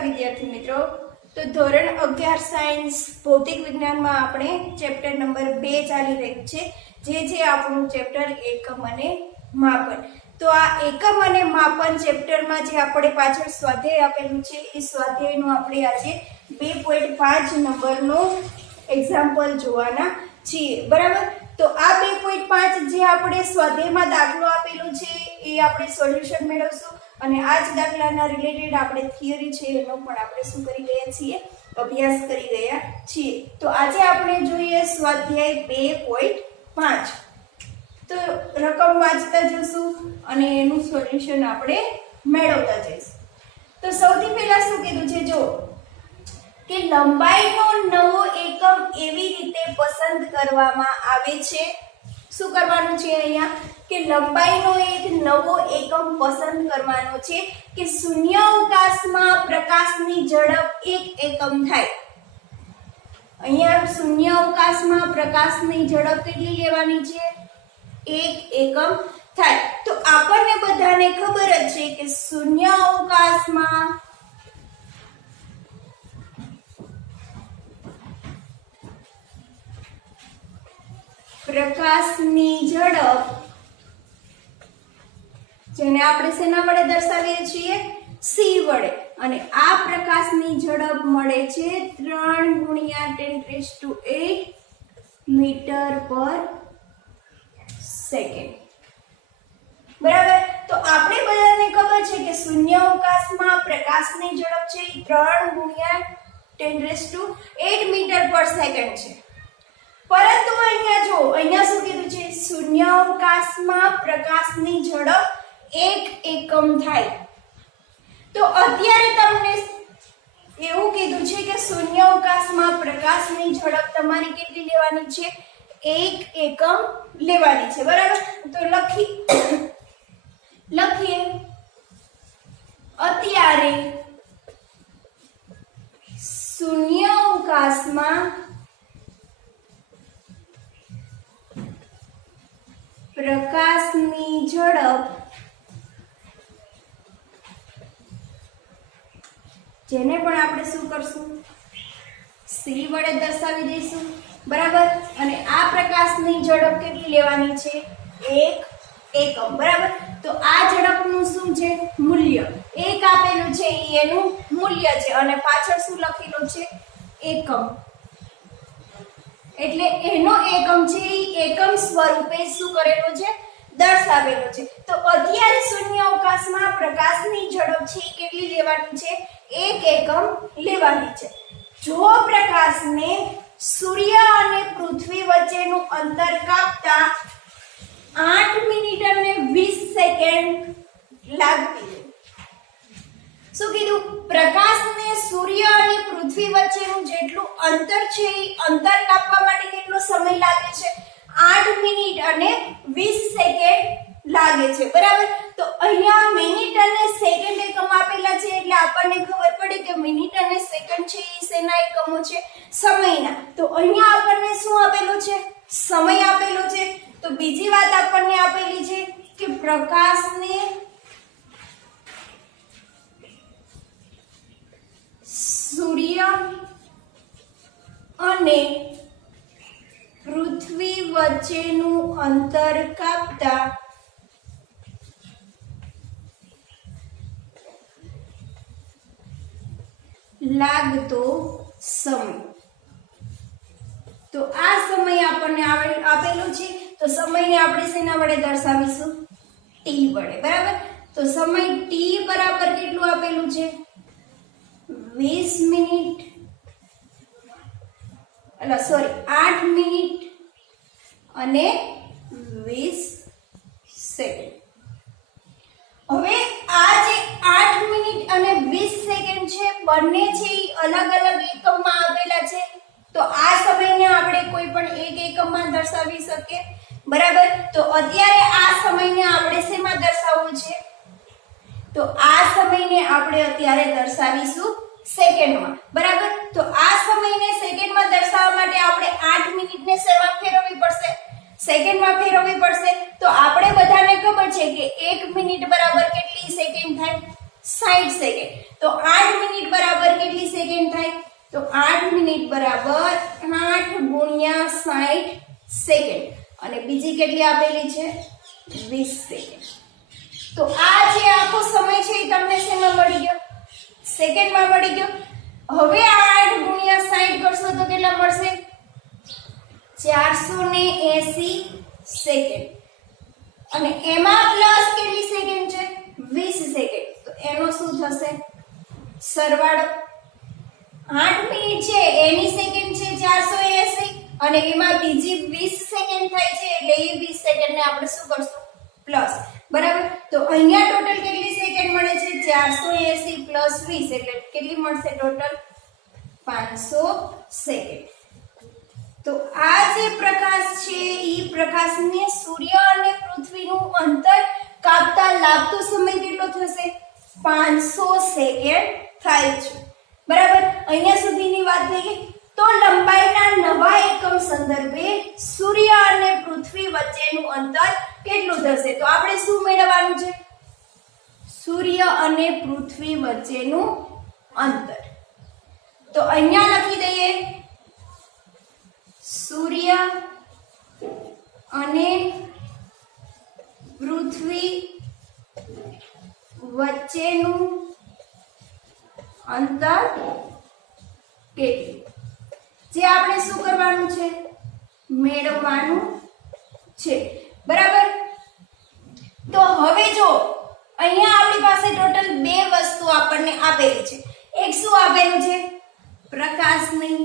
નમસ્કાર વિદ્યાર્થી મિત્રો। તો ધોરણ 11 સાયન્સ ભૌતિક વિજ્ઞાનમાં આપણે ચેપ્ટર નંબર 2 ચાલી રહ્યું છે, જે છે આપણું ચેપ્ટર એકમ અને માપન। તો આ એકમ અને માપન ચેપ્ટરમાં જે આપણે પાછળ સ્વાધ્યાય આપેલું છે એ સ્વાધ્યાયનું આપણે આજે 2.5 નંબરનો એક્ઝામ્પલ જોવાના છીએ, બરાબર। તો આ 2.5 જે આપણે સ્વાધ્યાયમાં દાખલો આપેલો છે એ આપણે સોલ્યુશન મેળવશું અને આ જ દાખલાના રિલેટેડ આપણે થિયરી છે એનો પણ આપણે શું કરી રહ્યા છીએ, અભ્યાસ કરી રહ્યા છીએ। તો આજે આપણે જોઈએ સ્વાધ્યાય 2.5। તો રકમ વાંચતા જશું અને એનું સોલ્યુશન આપણે મેળવતા જઈશું। તો સૌથી પહેલા શું કીધું છે, જો કે લંબાઈનો નવો એકમ એવી રીતે પસંદ કરવામાં આવે છે। શું કરવાનું છે અહીંયા કે લંબાઈનો એક નવો એકમ પસંદ કરવાનો છે કે શૂન્યાવકાશમાં પ્રકાશની ઝડપ 1 એકમ થાય। અહીંયા શૂન્યાવકાશમાં પ્રકાશની ઝડપ કેટલી લેવાની છે, 1 એકમ થાય। તો આપણને બધાને ખબર જ છે કે શૂન્યાવકાશમાં પ્રકાશની ઝડપ, જેને આપણે શેના વડે દર્શાવીએ છીએ, c વડે, અને આ પ્રકાશની ઝડપ મળે છે 3 × 10⁸ મીટર પર સેકન્ડ, બરાબર। તો આપણે બધાને ખબર છે કે શૂન્યાવકાશમાં પ્રકાશની ઝડપ છે 3 × 10⁸ મીટર પર સેકન્ડ છે। પરંતુ અહીંયા જો અહીંયા શું કીધું છે, શૂન્યાવકાશમાં પ્રકાશની ઝડપ 1 એકમ થાય। તો અત્યારે તમને એવું કીધું છે કે શૂન્યાવકાશમાં પ્રકાશની ઝડપ તમારી કેટલી લેવાની છે, 1 એકમ લેવાની છે, બરાબર। તો લખીએ અત્યારે શૂન્યાવકાશમાં પ્રકાશની ઝડપ, જેને પણ આપણે શું કરશું, c વડે દર્શાવી દઈશું, બરાબર। અને આ પ્રકાશની ઝડપ કેટલી લેવાની છે, 1 એકમ, બરાબર। તો આ ઝડપનું શું છે, મૂલ્ય 1 આપેલું છે, એનું મૂલ્ય છે, અને પાછળ શું લખેલું છે, એકમ, એટલે એનો એકમ છે એ એકમ સ્વરૂપે શું કરેલો છે, દર્શાવેલો છે। તો અત્યારે શૂન્યાવકાશમાં પ્રકાશની ઝડપ છે કેટલી લેવાની છે, 1 એકમ લેવાની છે। જો પ્રકાશને સૂર્ય અને પૃથ્વી વચ્ચેનું અંતર કાપતા 8 મિનિટ અને 20 સેકન્ડ લાગતી, શું કીધું, પ્રકાશને સૂર્ય અને પૃથ્વી વચ્ચેનું જેટલું અંતર છે એ અંતર કાપવા માટે કેટલો સમય લાગે છે, 8 મિનિટ અને 20 સેકન્ડ લાગે છે, બરાબર। તો અહીંયા મિનિટ અને સેકન્ડ એકમ આપેલા છે, એટલે આપણને ખબર પડે કે મિનિટ અને સેકન્ડ છે એ શેના એકમો છે, સમયના। તો અહીંયા આપણને શું આપેલું છે, સમય આપેલો છે। તો બીજી વાત આપણને આપેલી છે કે પ્રકાશને સૂર્ય અને પૃથ્વી વચ્ચેનું અંતર કાપતા લાગતો સમય, તો આ સમય આપણને આપેલો છે। તો સમયને આપણે શેના વડે દર્શાવીશું, t વડે, બરાબર। તો સમય t બરાબર કેટલું આપેલું છે, 20 મિનિટ, 8 મિનિટ અને 20 સેકન્ડ। હવે આ જે 8 મિનિટ અને 20 સેકન્ડ છે બંને છે એ અલગ અલગ એકમમાં આપેલા છે। તો આ સમયને આપણે કોઈ પણ એક એકમમાં દર્શાવી શકીએ, બરાબર। તો અત્યારે આ સમયને આપણે શેમાં દર્શાવવું છે, તો આ સમયને આપણે અત્યારે દર્શાવીશું સેકન્ડમાં, બરાબર। તો આ સમયને સેકન્ડમાં દર્શાવવા માટે આપણે 8 મિનિટને શેમાં ફેરવવી પડશે, સેકન્ડમાં ફેરવવી પડશે। તો આપણે બધાને ખબર છે કે 1 મિનિટ બરાબર કેટલી સેકન્ડ થાય, 60 સેકન્ડ. તો 8 મિનિટ બરાબર કેટલી સેકન્ડ થાય? તો 8 મિનિટ બરાબર 8 ગુણ્યા 60 સેકન્ડ. અને બીજી કેટલી આપેલી છે? 20 સેકન્ડ. તો આ જે આખો સમય છે એ તમને શેમાં મળી ગયો? સેકન્ડમાં મળી ગયો. હવે આ 8 ગુણ્યા 60 કરશો તો કેટલા મળશે? 480 સેકન્ડ. અને એમાં પ્લસ કેટલી સેકન્ડ છે? 20 સેકન્ડ. તો એનો શું થશે? સરવાળો. 8 મિનિટ છે એની સેકન્ડ છે 480 અને એમાં બીજી 20 સેકન્ડ થાય છે એટલે એ 20 સેકન્ડ ને આપણે શું કરશું? પ્લસ. બરાબર. તો અહીંયા ટોટલ કેટલી સેકન્ડ મળે છે? 480 પ્લસ 20 એટલે કેટલી મળશે ટોટલ? 500 સેકન્ડ. તો આ જે પ્રકાશ છે ઈ પ્રકાશને સૂર્ય અને પૃથ્વીનું અંતર કાપતા લાગતો સમય કેટલો થશે? 500 સેકન્ડ થાય છે. બરાબર. અહીંયા સુધીની વાત થઈ ગઈ. તો લંબાઈના નવા એકમ સંદર્ભે સૂર્ય અને પૃથ્વી વચ્ચેનું અંતર કેટલું થશે? તો આપણે શું મેળવવાનું છે? સૂર્ય અને પૃથ્વી વચ્ચેનું અંતર. તો અહીંયા લખી દઈએ સૂર્ય અને પૃથ્વી વચ્ચેનું અંતર કેટલું? જે આપણે શું કરવાનું છે? મેળવવાનું છે. બરાબર. તો હવે જો અહીંયા આપણી પાસે ટોટલ બે વસ્તુ આપણને આપેલી છે. એક શું આપેલું છે? પ્રકાશની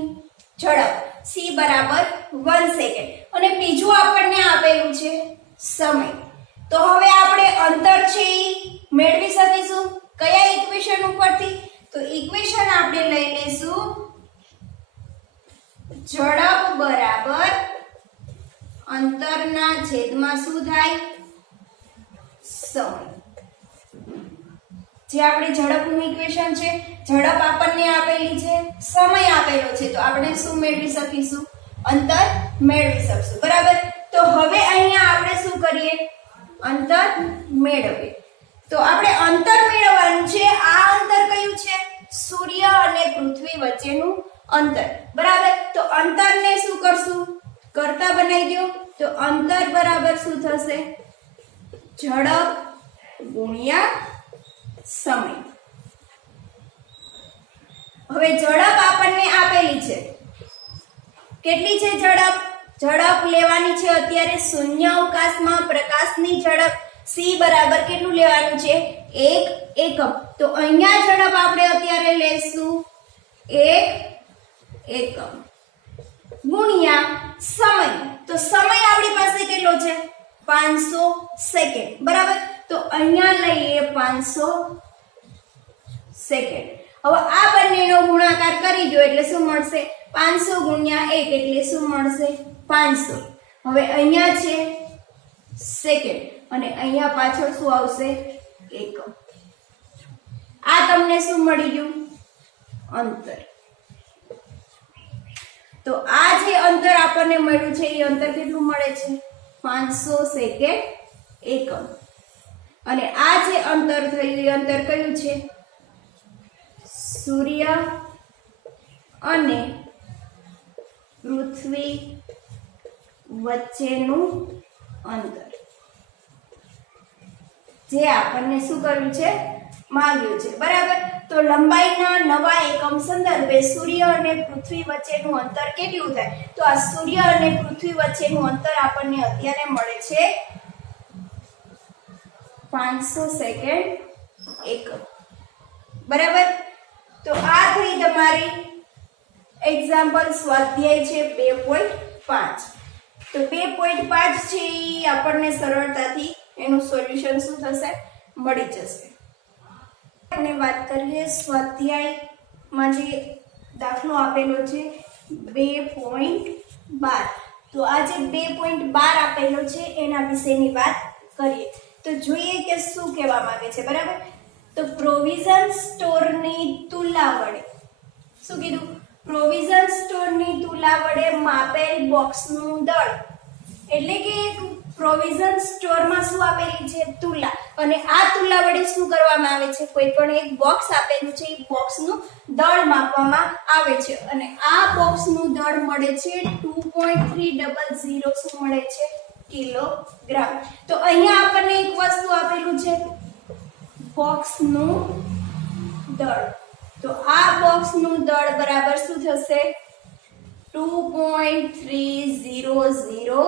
ઝડપ c બરાબર 1 સેકન્ડ અને બીજું આપણને આપેલું છે સમય. તો હવે આપણે અંતર છે એ મેળવી શકીશું કયા ઇક્વેશન ઉપરથી? તો ઇક્વેશન આપણે લઈ લેશું ઝડપ બરાબર અંતરના છેદમાં શું થાય? સમય. જે આપણે ઝડપનું ઇક્વેશન છે, ઝડપ આપણને આપેલી છે, સમય આપેલો છે, તો આપણે શું મેળવી શકીશું? અંતર મેળવી શકશું. બરાબર. તો હવે અહીંયા આપણે શું કરીએ? અંતર મેળવીએ. તો આપણે અંતર મેળવવાનું છે. આ અંતર કયું છે? સૂર્ય અને પૃથ્વી વચ્ચેનું અંતર. બરાબર. તો અંતરને શું કરશું? કરતા બનાવી દો. તો અંતર બરાબર શું થશે? ઝડપ ગુણ્યા સમય. હવે ઝડપ આપણને આપેલી છે. કેટલી છે ઝડપ? ઝડપ લેવાની છે અત્યારે શૂન્ય અવકાશમાં પ્રકાશની ઝડપ c બરાબર કેટલું લેવાનું છે? 1 એકમ. તો અહીંયા ઝડપ આપણે અત્યારે લેશું 1 એકમ ગુણ્યા સમય. તો સમય આપણી પાસે કેટલો છે? 500 સેકન્ડ. બરાબર. તો અહીંયા લઈએ 500 સેકન્ડ. હવે આ બંનેનો ગુણાકાર કરી દો એટલે શું મળશે? 500 ગુણ્યા 1 એટલે શું મળશે? 500. હવે અહીંયા છે સેકન્ડ અને અહીંયા પાછળ શું આવશે? એકમ. આ તમને શું મળી ગયું? અંતર. તો આ જે અંતર આપણને મળ્યું છે એ અંતર કેટલું મળે છે? 500 સેકન્ડ એકમ. અને આ જે અંતર થયું એ અંતર કયું છે? સૂર્ય અને પૃથ્વી વચ્ચેનું અંતર. જે આપણને શું કર્યું છે? માંગ્યું છે. બરાબર. તો લંબાઈના નવા એકમ સંદર્ભે સૂર્ય અને પૃથ્વી વચ્ચેનું અંતર કેટલું થાય? તો આ સૂર્ય અને પૃથ્વી વચ્ચેનું અંતર આપણને અત્યારે મળે છે 500 સેકન્ડ એકમ. બરાબર. તો આ થઈ તમારી એક્ઝામ્પલ સ્વાધ્યાય છે 2.5. તો 2.5 છે એ આપણને સરળતાથી એનું સોલ્યુશન શું થશે? મળી જશે. અને વાત કરીએ સ્વાધ્યાયમાં જે દાખલો આપેલો છે 2.12. તો આ જે 2.12 આપેલો છે એના વિશેની વાત કરીએ. તો જોઈએ કે શું કહેવા માંગે છે. બરાબર. તો પ્રોવિઝન સ્ટોરની તુલા વડે શું કીધું? પ્રોવિઝન સ્ટોરની તુલા વડે માપેલ બોક્સનું દળ. એટલે કે પ્રોવિઝન સ્ટોરમાં શું આપેલી છે? તુલા. અને આ તુલા વડે શું કરવામાં આવે છે, કોઈ પણ એક બોક્સ આપેલું છે, એ બોક્સનું દળ માપવામાં આવે છે અને આ બોક્સનું દળ મળે છે 2.300 શું મળે છે, કિલોગ્રામ. તો અહીંયા આપણને એક વસ્તુ આપેલું છે, બોક્સનું દળ. તો આ બોક્સનું દળ બરાબર શું થશે, 2.300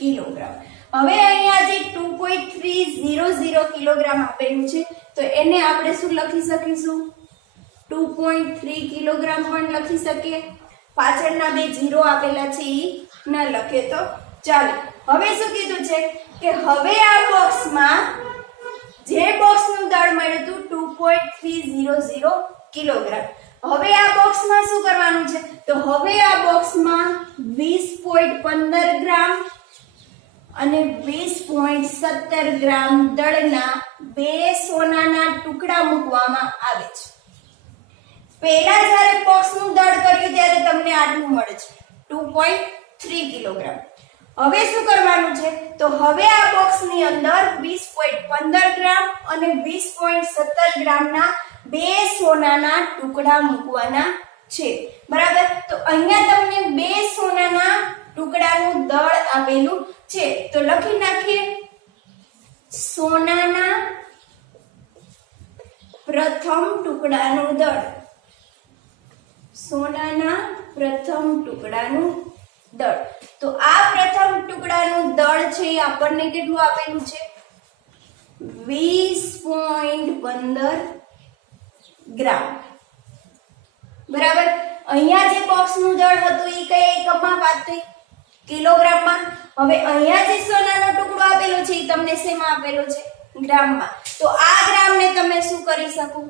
કિલોગ્રામ. હવે અહીંયા જે 2.300 કિલોગ્રામ આપેલું છે તો એને આપણે શું લખી શકીશું, 2.3 કિલોગ્રામ પણ લખી શકીએ. પાછળના બે 0 આપેલા છે એ ન લખે તો ચાલે. હવે શું કીધું છે કે હવે આ બોક્સમાં જે બોક્સનું દળ મળ્યું હતું 2.300 કિલોગ્રામ, હવે આ બોક્સમાં શું કરવાનું છે, તો હવે આ બોક્સમાં 20.15 ગ્રામ અને 20.17 ગ્રામ દળના બે સોનાના ટુકડા મૂકવામાં આવે છે. પહેલા જ્યારે બોક્સનું દળ કર્યું ત્યારે તમને આટલું મળે છે 2.3 કિલોગ્રામ. હવે શું કરવાનું છે, તો હવે આ બોક્સની અંદર 20.15 ગ્રામ અને 20.17 ગ્રામના બે સોનાના ટુકડા મૂકવાના છે. બરાબર. તો અહીંયા તમને બે સોનાના ટુકડાનું દળ આપેલું છે તો લખી નાખીએ, સોનાના પ્રથમ ટુકડાનું દળ. સોનાના પ્રથમ ટુકડાનું દળ. તો આ પ્રથમ ટુકડાનું દળ છે એ આપણને કેટલું આપેલું છે, 20.15 ગ્રામ. બરાબર. અહીંયા જે બોક્સનું દળ હતું એ કયા એકમમાં વાત થઈ, કિલોગ્રામમાં. હવે અહીંયા જે સોનાનો ટુકડો આપેલો છે એ તમને શેમાં આપેલો છે, ગ્રામમાં. તો આ ગ્રામને તમે શું કરી શકો,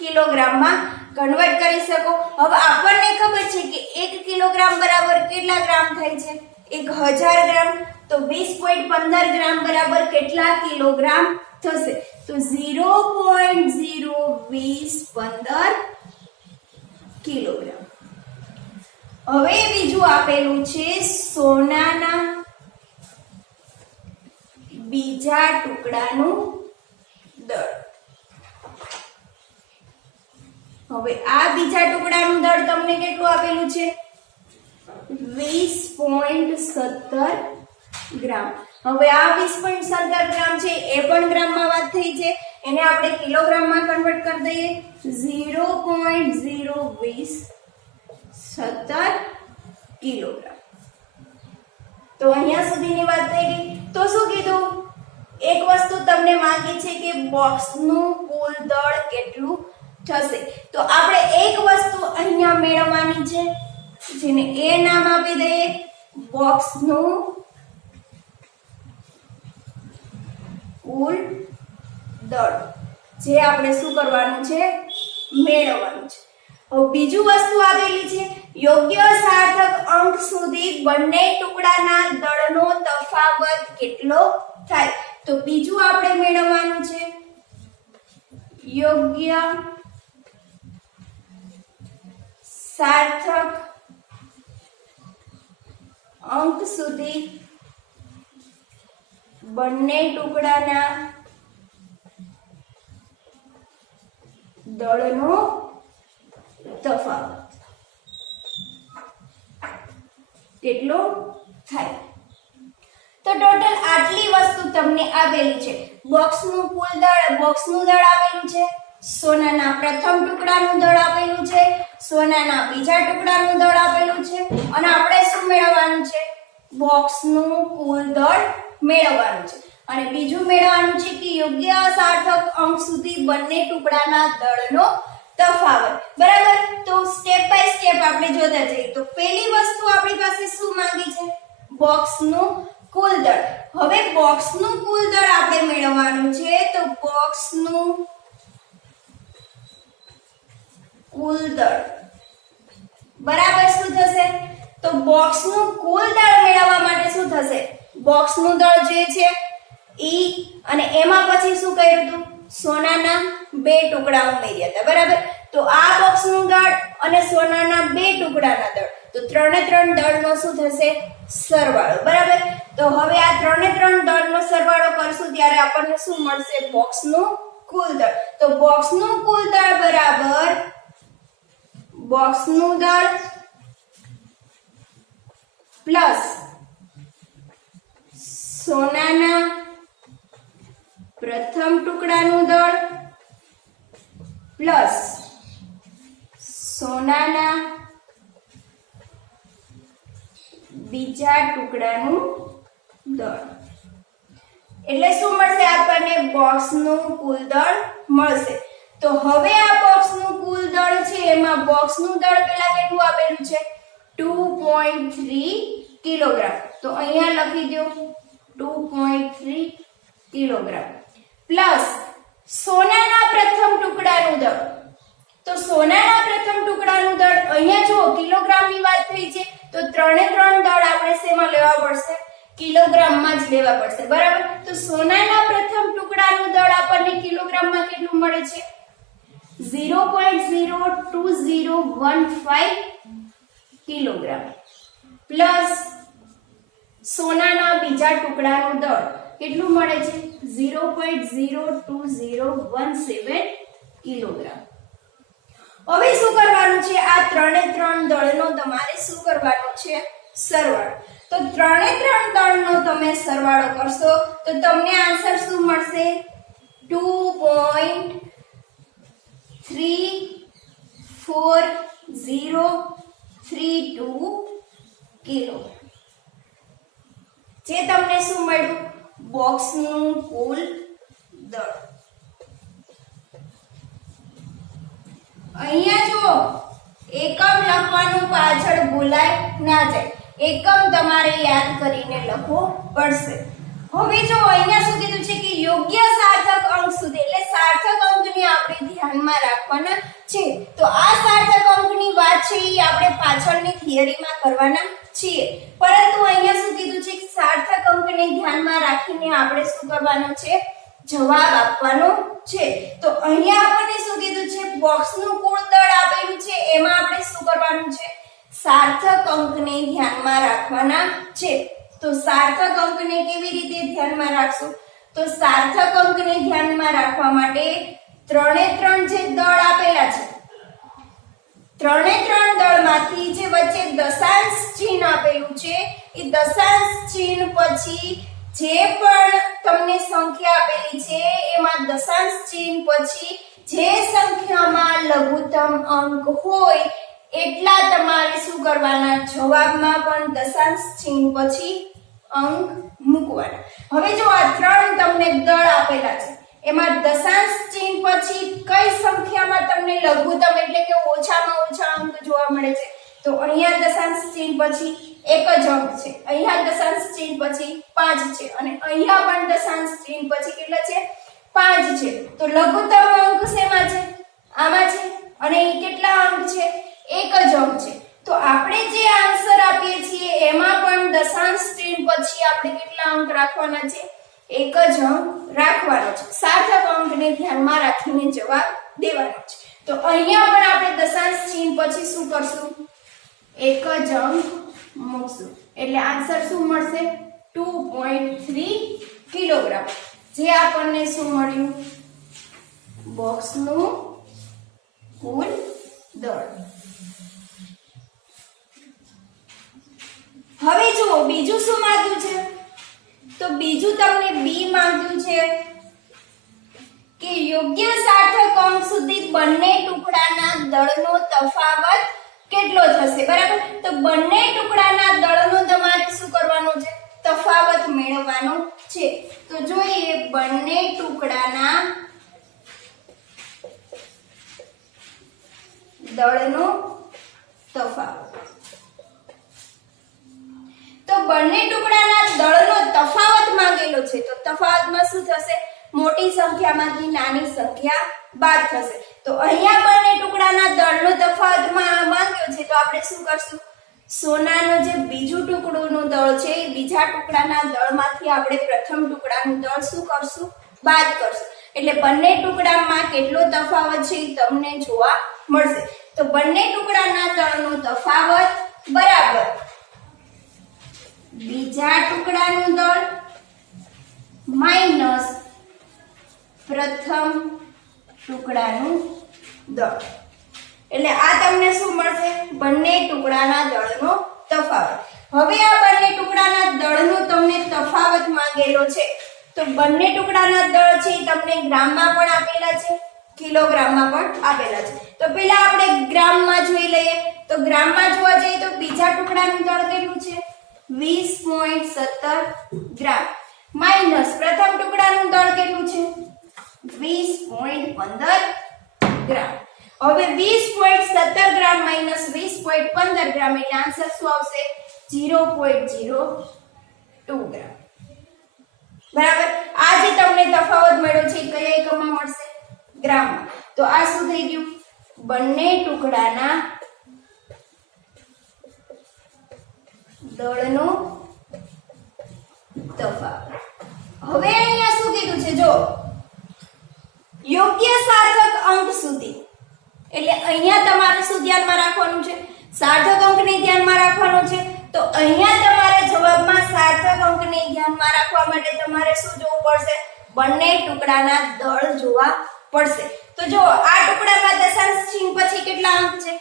કિલોગ્રામમાં કન્વર્ટ કરી શકો. હવે આપણને ખબર છે કે 1 કિલોગ્રામ બરાબર કેટલા ગ્રામ થાય છે, 1000 ગ્રામ. તો 20.15 ગ્રામ બરાબર કેટલા કિલોગ્રામ થશે, તો 0.02015 કિલોગ્રામ. હવે બીજું આપેલું છે સોનાના બીજા ટુકડાનું દળ. હવે આ બીજા ટુકડાનું દળ તમને કેટલું આપેલું છે, 20.17 ગ્રામ. હવે આ 20.17 ગ્રામ છે એ પણ ગ્રામમાં વાત થઈ છે, એને આપણે કિલોગ્રામમાં કન્વર્ટ કરી દઈએ, 0.017 કિલોગ્રામ. તો અહીંયા સુધીની વાત થઈ ગઈ. તો શું કીધું, એક વસ્તુ તમને માંગી છે કે બોક્સનું કુલ દળ કેટલું થશે. તો આપણે એક વસ્તુ અહીંયા મેળવવાની છે જેને એ નામ આપી દઈએ, બોક્સનું કુલ દળ, જે આપણે શું કરવાનું છે, મેળવવાનું છે. હવે બીજું વસ્તુ આપેલી છે, યોગ્ય સાર્થક અંક સુધી બંને ટુકડાના દળનો તફાવત કેટલો થાય. તો બીજું આપણે મેળવવાનું છે, યોગ્ય સાર્થક અંક સુધી બંને ટુકડાના દળનો તફાવત કેટલો થાય. તો ટોટલ આટલી વસ્તુ તમને આપેલી છે. બોક્સનું કુલ દળ, બોક્સનું દળ આપેલું છે, સોનાના પ્રથમ ટુકડાનું દળ આપેલું છે, સોનાના બીજા ટુકડાનું દળ આપેલું છે અને આપણે શું મેળવવાનું છે, બોક્સનું કુલ દળ મેળવવાનું છે. અને બીજું મેળવવાનું છે કે યોગ્ય સાર્થક અંક સુધી બંને ટુકડાના દળનો તફાવત. બરાબર. તો સ્ટેપ બાય સ્ટેપ આપણે જોતા જઈએ. તો પહેલી વસ્તુ આપણી પાસે શું માંગી છે, બોક્સનું કુલ દળ. હવે બોક્સનું કુલ દળ આપણે મેળવવાનું છે. તો બોક્સનું કુલ દળ બરાબર શું થશે, તો બોક્સનું કુલ દળ મેળવવા માટે શું થશે, બોક્સનું દળ જે છે ઈ અને એમાં પછી શું કર્યું હતું, સોનાના બે ટુકડા ઉમેર્યા હતા. બરાબર. તો આ બોક્સનું દળ અને સોનાના બે ટુકડાના દળ, તો 3 દળનો શું થશે, સરવાળો. બરાબર. તો હવે આ ત્રણે ત્રણ દળનો સરવાળો કરશું ત્યારે આપણને શું મળશે? બોક્સનું કુલ દળ. તો બોક્સનું કુલ દળ બરાબર બોક્સનું દળ પ્લસ સોનાના પ્રથમ ટુકડાનું દળ પ્લસ સોનાના બીજા ટુકડાનું દળ. એટલે શું મળશે આપણને? બોક્સનું કુલ દળ મળશે. તો હવે આ બોક્સનું કુલ દળ છે એમાં બોક્સનું દળ પેલા કેટલું આપેલું છે? 2.3 કિલોગ્રામ. તો અહીંયા લખી દો 2.3 કિલોગ્રામ પ્લસ સોનાના પ્રથમ ટુકડાનું દળ. તો સોનાના પ્રથમ ટુકડાનું દળ અહીંયા જો કિલોગ્રામની વાત થઈ છે તો ત્રણે ત્રણ દળ આપણે શેમાં લેવા પડશે? કિલોગ્રામમાં જ લેવા પડશે, બરાબર? તો સોનાના પ્રથમ ટુકડાનું દળ આપણને કિલોગ્રામમાં કેટલું મળે છે? 0.02015 કિલોગ્રામ પ્લસ સોનાના બીજા ટુકડાનું દળ કેટલું મળે છે? 0.02017 કિલોગ્રામ. હવે શું કરવાનું છે? આ ત્રણે ત્રણ દળનો તમારે શું કરવાનો છે? સરવાળો. તો ત્રણે ત્રણ દળનો તમે સરવાળો કરશો તો તમને આન્સર શું મળશે? 2.34032 કિલોગ્રામ. જે તમને શું મળ્યું? બોક્સનું કુલ દળ. અહીંયા જો એકમ લખવાનું પાછળ ભૂલાય ના જાય. એકમ તમારે યાદ કરીને લખવો પડશે. હવે જો અહીંયા શું કીધું છે કે યોગ્ય સાર્થક અંક સુધી, એટલે સાર્થક અંકને આપણે ધ્યાનમાં રાખવાના છે. તો આ સાર્થક અંકની વાત છે એ આપણે પાછળની થિયરીમાં કરવાના છીએ, પરંતુ અહીંયા શું કીધું છે કે સાર્થક અંકને ધ્યાનમાં રાખીને આપણે શું કરવાનું છે? જવાબ આપવાનો છે. તો અહીંયા આપણને શું કીધું છે? બોક્સનું કુલ દળ આપેલું છે એમાં આપણે શું કરવાનું છે? સાર્થક અંકને ધ્યાનમાં રાખવાના છે. તો સાર્થક અંકને કેવી રીતે ધ્યાનમાં રાખશું? તો સાર્થક અંકને ધ્યાનમાં રાખવા માટે ત્રણે ત્રણ જે દળ આપેલા છે, ત્રણે ત્રણ દળમાંથી જે વચ્ચે દશાંશ ચિહ્ન આપેલું છે એ દશાંશ ચિહ્ન પછી જે પણ તમને સંખ્યા આપેલી છે એમાં દશાંશ ચિહ્ન પછી જે સંખ્યામાં લઘુત્તમ અંક હોય એટલા તમારે શું કરવાના? જવાબમાં પણ દશાંશ ચિહ્ન પછી અંક મૂકવાના. હવે જો આ ત્રણ તમને દળ આપેલા છે એમાં દશાંશ ચિહ્ન પછી કઈ સંખ્યામાં તમને લઘુત્તમ એટલે કે ઓછામાં ઓછા અંક જોવા મળે છે? તો અહીંયા દશાંશ ચિહ્ન પછી એક જ અંક છે, અહીંયા દશાંશ ચિહ્ન પછી 5 છે અને અહીંયા પણ દશાંશ ચિહ્ન પછી કેટલા છે? 5 છે. તો લઘુત્તમ અંક શેમાં છે? આમાં છે. અને એ કેટલા અંક છે? એક જ અંક છે. તો આપણે જે આન્સર આપીએ છીએ એમાં પણ દશાંશ ચિહ્ન પછી આપણે કેટલા અંક રાખવાના છે? એક જ અંક રાખવાનો છે. સાર્થક અંકને ધ્યાનમાં રાખીને જવાબ દેવાનો છે. તો અહીંયા પણ આપણે દશાંશ ચિહ્ન પછી શું કરશું? એક જ અંક મૂકશું. એટલે આન્સર શું મળશે? 2.3 કિલોગ્રામ. જે આપણને શું મળ્યું? બોક્સનું કુલ દળ. હવે જુઓ બીજું શું માંગ્યું છે? તો બીજું તમને બી માંગ્યું છે કે યોગ્ય સાર્થક અંક સુધી બંને ટુકડાના દળનો તફાવત કેટલો થશે? બરાબર. તો બંને ટુકડાના દળનો તમારે શું કરવાનો છે? તફાવત મેળવવાનો છે. તો જોઈએ બંને ટુકડાના દળનો તફાવત. તો બંને ટુકડાના દળનો તફાવત માંગેલો છે. તો તફાવતમાં શું થશે? મોટી સંખ્યામાંથી નાની સંખ્યા બાદ થશે. તો અહીંયા બંને ટુકડાના દળનો તફાવત માંગ્યો છે તો આપણે શું કરશું? સોનાનો જે બીજું ટુકડુંનું દળ છે એ બીજા ટુકડાના દળમાંથી આપણે પ્રથમ ટુકડાનું દળ શું કરશું? બાદ કરશું. એટલે બંને ટુકડામાં કેટલો તફાવત છે એ તમને જોવા મળશે. તો બંને ટુકડાના દળનો તફાવત બરાબર બીજા ટુકડાનું દળ માઈનસ પ્રથમ ટુકડાનું દળ. એટલે આ તમને શું મળશે? બંને ટુકડાના દળનો તફાવત. હવે આ બંને ટુકડાના દળનો તમને તફાવત માંગેલો છે, તો બંને ટુકડાના દળ છે તમને ગ્રામમાં પણ આપેલા છે, કિલોગ્રામમાં પણ આપેલા છે. તો પહેલા આપણે ગ્રામમાં જોઈ લઈએ. તો ગ્રામમાં જોવા જઈએ તો બીજા ટુકડાનું દળ કેટલું છે? 20.17 ગ્રામ માઈનસ પ્રથમ ટુકડાનું દળ કેટલું છે? 20.15 ગ્રામ. હવે 20.17 ગ્રામ માઈનસ 20.15 ગ્રામ એટલે આન્સર શું આવશે? 0.02 ગ્રામ. બરાબર. આ જે તમને તફાવત મળ્યો છે કયા એકમમાં મળશે? ગ્રામમાં. તો આ શું થઈ ગયું? બંને ટુકડાના દળનો તફાવત. હવે અહીંયા શું કીધું છે? જો યોગ્ય સાર્થક અંક સુધી, એટલે અહીંયા તમારે શું ધ્યાનમાં રાખવાનું છે? સાર્થક અંકને ધ્યાનમાં રાખવાનો છે. તો અહીંયા તમારે જવાબમાં સાર્થક અંકને ધ્યાનમાં રાખવા માટે તમારે શું જોવું પડશે? બંને ટુકડાના દળ જોવા પડશે. તો જો આ ટુકડામાં દશાંશ ચિહ્ન પછી કેટલા અંક છે?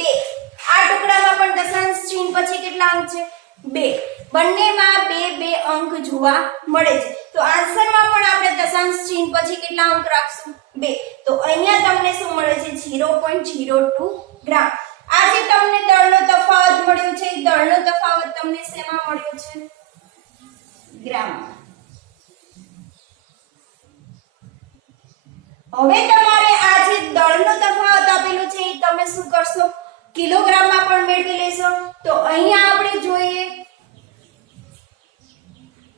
2. આ ટુકડામાં પણ દશાંશ ચિહ્ન પછી કેટલા અંક છે? 2. બંનેમાં 2 અંક જોવા મળે છે. તો આન્સરમાં પણ આપણે દશાંશ ચિહ્ન પછી કેટલા અંક રાખશું? 2. તો અહીંયા તમને શું મળે છે? 0.02 ગ્રામ. આ જે તમને દળનો તફાવત મળ્યો છે, એ દળનો તફાવત તમને શેમાં મળ્યો છે? ગ્રામમાં. હવે તમારે આ જે દળનો તફાવત આપેલો છે એ તમે શું કરશો? કિલોગ્રામમાં પણ મેળવી લેશો. તો અહીંયા આપણે જોઈએ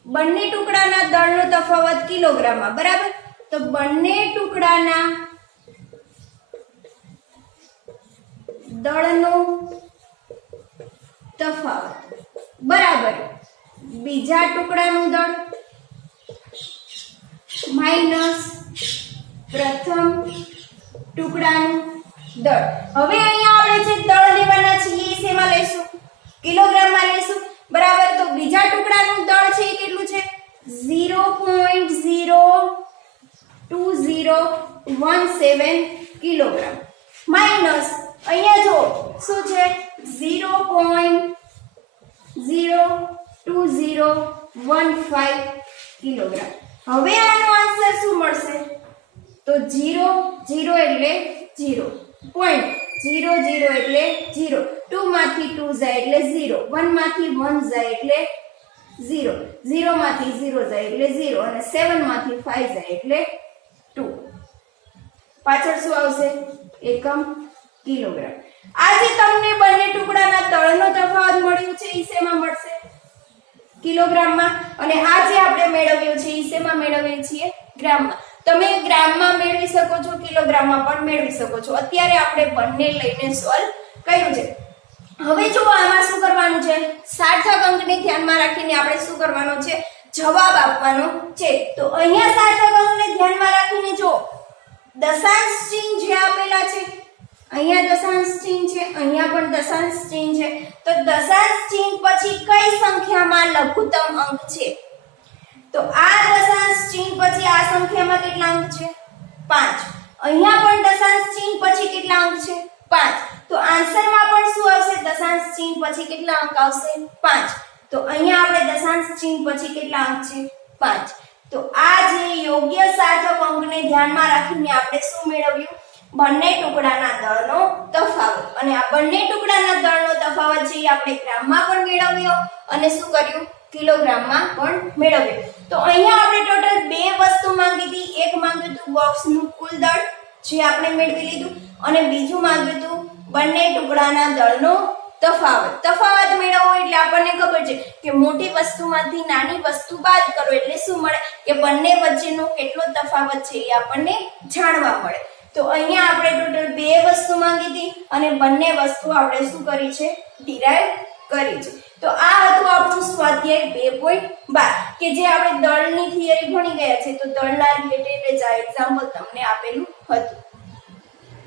બંને ટુકડાના દળનો તફાવત કિલોગ્રામમાં. બરાબર. તો બંને ટુકડાના દળનો તફાવત બરાબર બીજા ટુકડાનું દળ માઈનસ પ્રથમ ટુકડાનું દળ. હવે અહીંયા આપણે જે દળ લેવાના છે એ શેમાં લેશું? કિલોગ્રામમાં લેશું. બરાબર. તો બીજા ટુકડાનું દળ છે એ કેટલું છે? 0.02017 કિલોગ્રામ માઈનસ અહીંયા જો શું છે? 0.02015 કિલોગ્રામ. હવે આનો આન્સર શું મળશે? તો 0 0 એટલે 0, પોઈન્ટ 0 0 એટલે 0, 2 માંથી 2 જાય એટલે 0, 1 માંથી 1 જાય એટલે 0, 0 માંથી 0 જાય એટલે 0 અને 7 માંથી 5 જાય એટલે 2. પાછળ શું આવશે? એકમ કિલોગ્રામ. આ જે તમને બંને ટુકડાના દળનો તફાવત મળ્યો છે એ શેમાં મળશે? કિલોગ્રામમાં. અને આ જે આપણે મેળવ્યો છે એ શેમાં મેળવીએ છીએ? ગ્રામમાં. તમે ગ્રામમાં મેળવી શકો છો, કિલોગ્રામમાં પણ મેળવી શકો છો. અત્યારે આપણે બંને લઈને સોલ્વ કર્યું છે. હવે જો આમાં શું કરવાનું છે? સાર્થક અંકને ધ્યાનમાં રાખીને આપણે શું કરવાનો છે? જવાબ આપવાનો છે. તો અહીંયા સાર્થક અંકને ધ્યાનમાં રાખીને જો દશાંશ ચિહ્ન જે આપેલા છે, અહીંયા દશાંશ ચિહ્ન છે, અહીંયા પણ દશાંશ ચિહ્ન છે. તો દશાંશ ચિહ્ન પછી કઈ સંખ્યામાં લઘુત્તમ અંક છે? તો આ દશાંશ ચિહ્ન પછી આ સંખ્યામાં કેટલા અંક છે? 5. અહીંયા પણ દશાંશ ચિહ્ન પછી કેટલા અંક છે? 5. તો આન્સરમાં પણ શું આવશે? દશાંશ ચિહ્ન પછી કેટલા અંક આવશે? 5. તો અહીંયા આપણે દશાંશ ચિહ્ન પછી કેટલા અંક છે? 5. તો આ જે યોગ્ય સાર્થક અંકને ધ્યાનમાં રાખીને આપણે શું મેળવ્યું? બંને ટુકડાના દળનો તફાવત. અને આ બંને ટુકડાના દળનો તફાવત છે એ આપણે ગ્રામમાં પણ મેળવ્યો અને શું કર્યું? કિલોગ્રામમાં પણ મેળવ્યો. તો અહીંયા આપણે ટોટલ 2 વસ્તુ માંગી હતી. એક માંગ્યું હતું બોક્સનું કુલ દળ જે આપણે મેળવી લીધું, અને બીજું માંગ્યું હતું બંને ટુકડાના દળનો તફાવત મેળવવો. એટલે આપણને ખબર છે કે મોટી વસ્તુમાંથી નાની વસ્તુ બાદ કરો એટલે શું મળે? કે બંને વચ્ચેનો કેટલો તફાવત છે એ આપણને જાણવા મળે. તો અહીંયા આપણે ટોટલ 2 વસ્તુ માંગી હતી અને બંને વસ્તુ આપણે શું કરી છે? ડિરાઈવ કરી છે. તો આ હતું આપણું સ્વાધ્યાય 2.12 કે જે આપણે દળની થિયરી ભણી ગયા છે. તો દળના રિલેટેડ જ આ એક્ઝામ્પલ તમને આપેલું હતું.